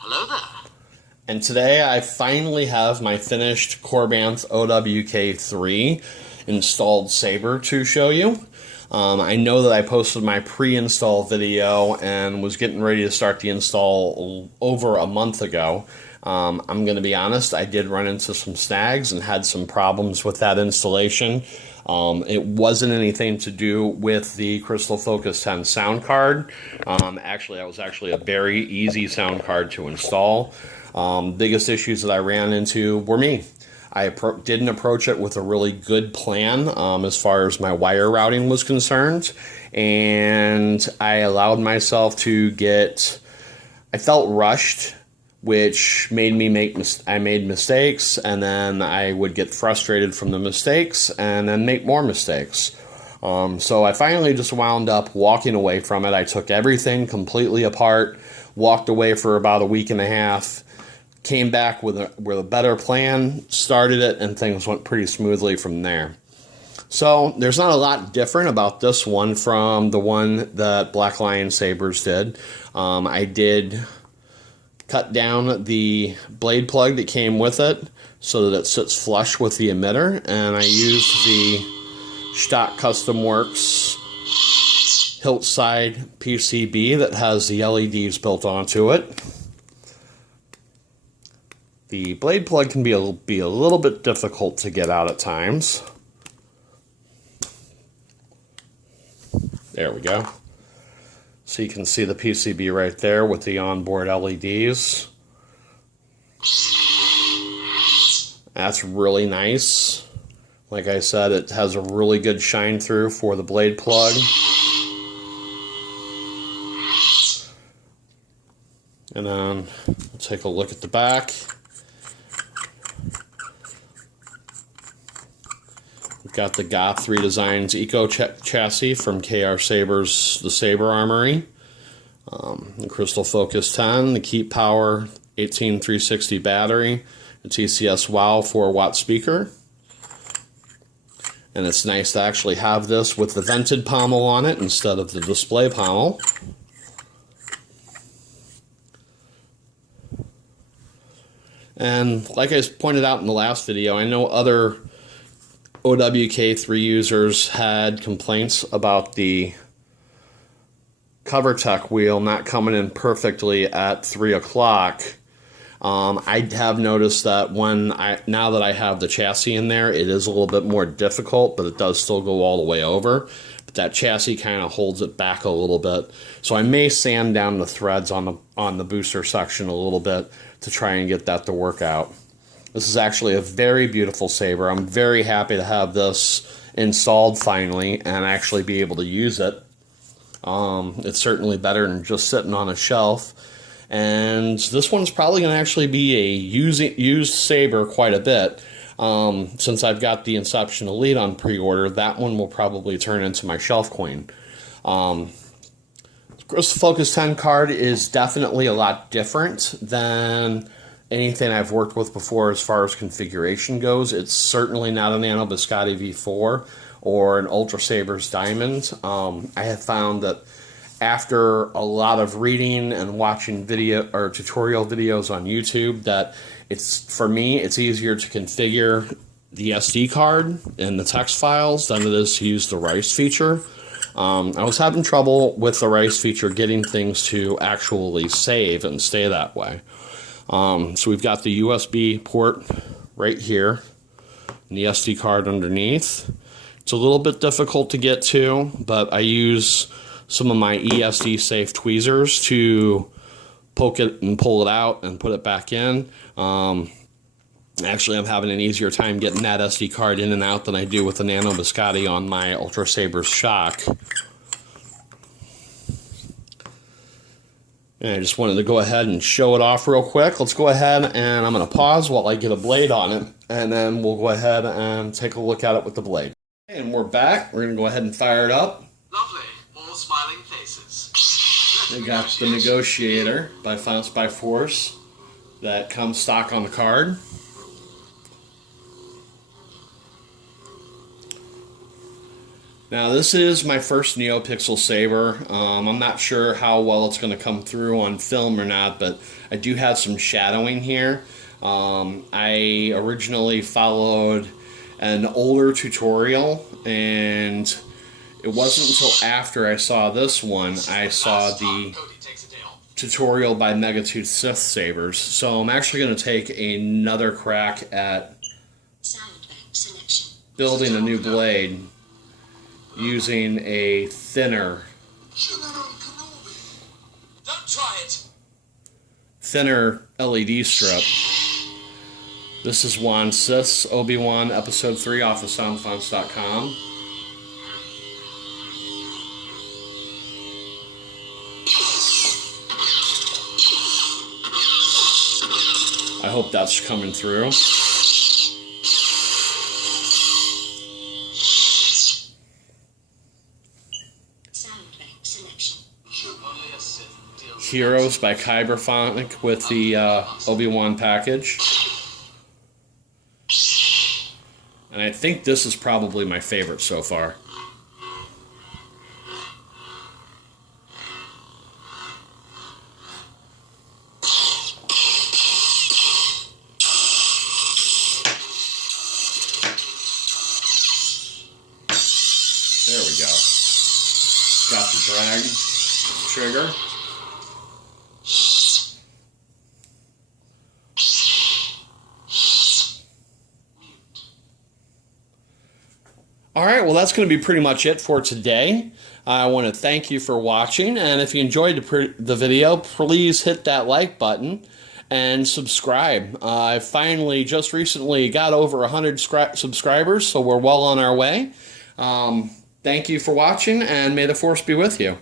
Hello there. And today I finally have my finished Korbanth OWK3 installed saber to show you. I know that I posted my pre-install video and was getting ready to start the install over a month ago. I'm going to be honest, I did run into some snags and had some problems with that installation. It wasn't anything to do with the Crystal Focus 10 sound card. Actually, that was actually a very easy sound card to install. Biggest issues that I ran into were me. I didn't approach it with a really good plan as far as my wire routing was concerned, and I allowed myself to I felt rushed, which made me I made mistakes, and then I would get frustrated from the mistakes and then make more mistakes. So I finally just wound up walking away from it. I took everything completely apart, walked away for about a week and a half, came back with a better plan, started it, and things went pretty smoothly from there. So there's not a lot different about this one from the one that Black Lion Sabers did. I did cut down the blade plug that came with it so that it sits flush with the emitter, and I used the stock Custom Works hilt side PCB that has the LEDs built onto it. The blade plug can be a little bit difficult to get out at times. There we go. So you can see the PCB right there with the onboard LEDs. That's really nice. Like I said, it has a really good shine through for the blade plug. And then we'll take a look at the back. We've got the OWK3 Designs Eco chassis from KR Sabers, the Saber Armory. The Crystal Focus 10, the Keep Power 18360 battery, the TCS WOW 4-watt speaker. And it's nice to actually have this with the vented pommel on it instead of the display pommel. And like I pointed out in the last video, I know other OWK3 users had complaints about the CoverTech wheel not coming in perfectly at 3 o'clock. I have noticed that now that I have the chassis in there, it is a little bit more difficult, but it does still go all the way over. But that chassis kind of holds it back a little bit. So I may sand down the threads on the booster section a little bit to try and get that to work out. This is actually a very beautiful saber. I'm very happy to have this installed finally and actually be able to use it. It's certainly better than just sitting on a shelf. And this one's probably going to actually be a used saber quite a bit. Since I've got the Inception Elite on pre-order, that one will probably turn into my shelf queen. Crystal Focus 10 card is definitely a lot different than anything I've worked with before as far as configuration goes. It's certainly not a Nano Biscotti V4 or an Ultra Sabers Diamond. I have found that after a lot of reading and watching video or tutorial videos on YouTube, that for me it's easier to configure the SD card and the text files than it is to use the RICE feature. I was having trouble with the RICE feature getting things to actually save and stay that way. So we've got the USB port right here and the SD card underneath. It's a little bit difficult to get to, but I use some of my ESD safe tweezers to poke it and pull it out and put it back in. Actually, I'm having an easier time getting that SD card in and out than I do with the Nano Biscotti on my Ultra Sabers shock. And I just wanted to go ahead and show it off real quick. Let's go ahead and I'm going to pause while I get a blade on it, and then we'll go ahead and take a look at it with the blade. And we're back. We're going to go ahead and fire it up. Lovely. All smiling faces. We got the Negotiator by Founce by Force that comes stock on the card. Now this is my first NeoPixel Saber. I'm not sure how well it's going to come through on film or not, but I do have some shadowing here. I originally followed an older tutorial, and it wasn't until after I saw this one I saw the tutorial by Megatooth Sith Sabers. So I'm actually going to take another crack at building a new blade using a thinner LED strip. This is Juan Sith's Obi-Wan Episode 3 off of soundfonts.com. I hope that's coming through. Heroes by Kyberphonic with the Obi-Wan package. And I think this is probably my favorite so far. There we go. Got the drag trigger. Alright, well that's going to be pretty much it for today. I want to thank you for watching, and if you enjoyed the video, please hit that like button and subscribe. I finally just recently got over 100 subscribers, so we're well on our way. Thank you for watching, and may the Force be with you.